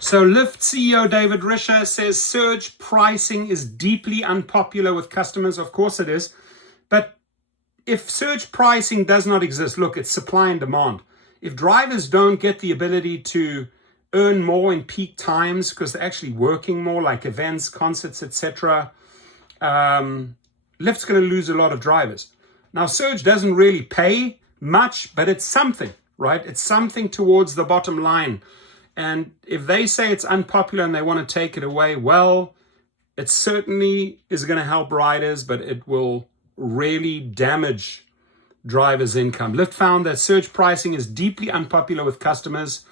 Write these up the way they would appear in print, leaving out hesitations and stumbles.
So LYFT CEO David Risher says surge pricing is deeply unpopular with customers. Of course it is. But if surge pricing does not exist, look, it's supply and demand. If drivers don't get the ability to earn more in peak times because they're actually working more, like events, concerts, etc., LYFT's going to lose a lot of drivers. Now, surge doesn't really pay much, but it's something, right? It's something towards the bottom line. And if they say it's unpopular and they want to take it away, well, it certainly is going to help riders, but it will really damage drivers' income. LYFT found that surge pricing is deeply unpopular with customers.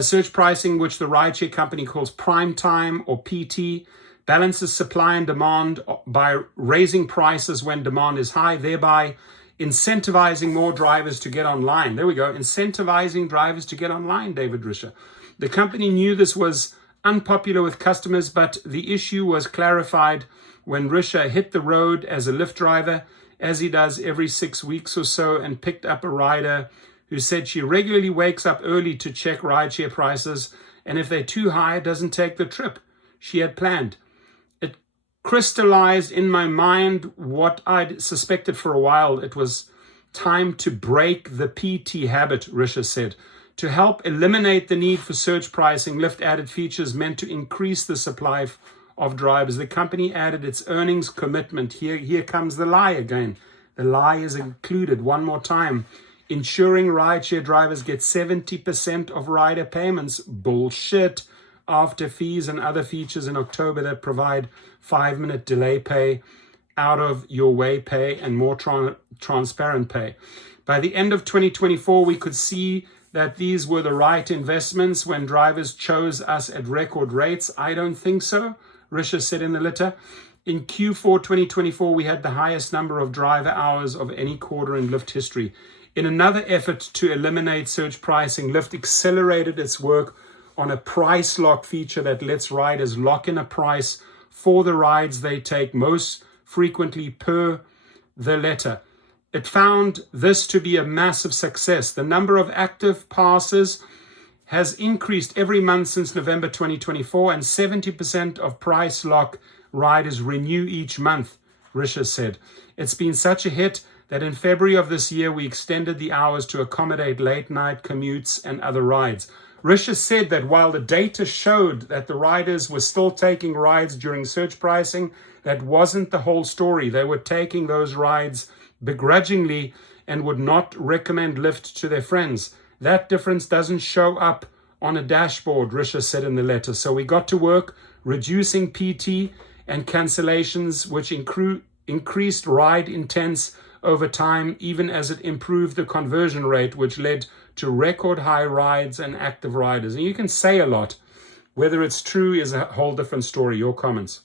Surge pricing, which the rideshare company calls prime time or PT, balances supply and demand by raising prices when demand is high, thereby incentivizing more drivers to get online. There we go, incentivizing drivers to get online, David Risher. The company knew this was unpopular with customers, but the issue was clarified when Risher hit the road as a LYFT driver, as he does every 6 weeks or so, and picked up a rider who said she regularly wakes up early to check rideshare prices, and if they're too high, doesn't take the trip she had planned. It crystallized in my mind what I'd suspected for a while. It was time to break the PT habit, Risher said. To help eliminate the need for surge pricing, LYFT added features meant to increase the supply of drivers. The company added its earnings commitment. Here comes the lie again. The lie is included one more time. Ensuring rideshare drivers get 70% of rider payments. Bullshit. After fees and other features in October that provide 5-minute delay pay, out of your way pay, and more transparent pay. By the end of 2024, we could see that these were the right investments when drivers chose us at record rates. I don't think so, Risher said in the letter. In Q4 2024, we had the highest number of driver hours of any quarter in LYFT history. In another effort to eliminate surge pricing, LYFT accelerated its work on a price lock feature that lets riders lock in a price for the rides they take, most frequently per the letter. It found this to be a massive success. The number of active passes has increased every month since November 2024, and 70% of price lock riders renew each month, Risher said. It's been such a hit that in February of this year, we extended the hours to accommodate late night commutes and other rides. Risher said that while the data showed that the riders were still taking rides during surge pricing, that wasn't the whole story. They were taking those rides begrudgingly and would not recommend LYFT to their friends. That difference doesn't show up on a dashboard, Risher said in the letter. So we got to work reducing PT and cancellations, which increased ride intents over time, even as it improved the conversion rate, which led to record high rides and active riders. And you can say a lot. Whether it's true is a whole different story. Your comments.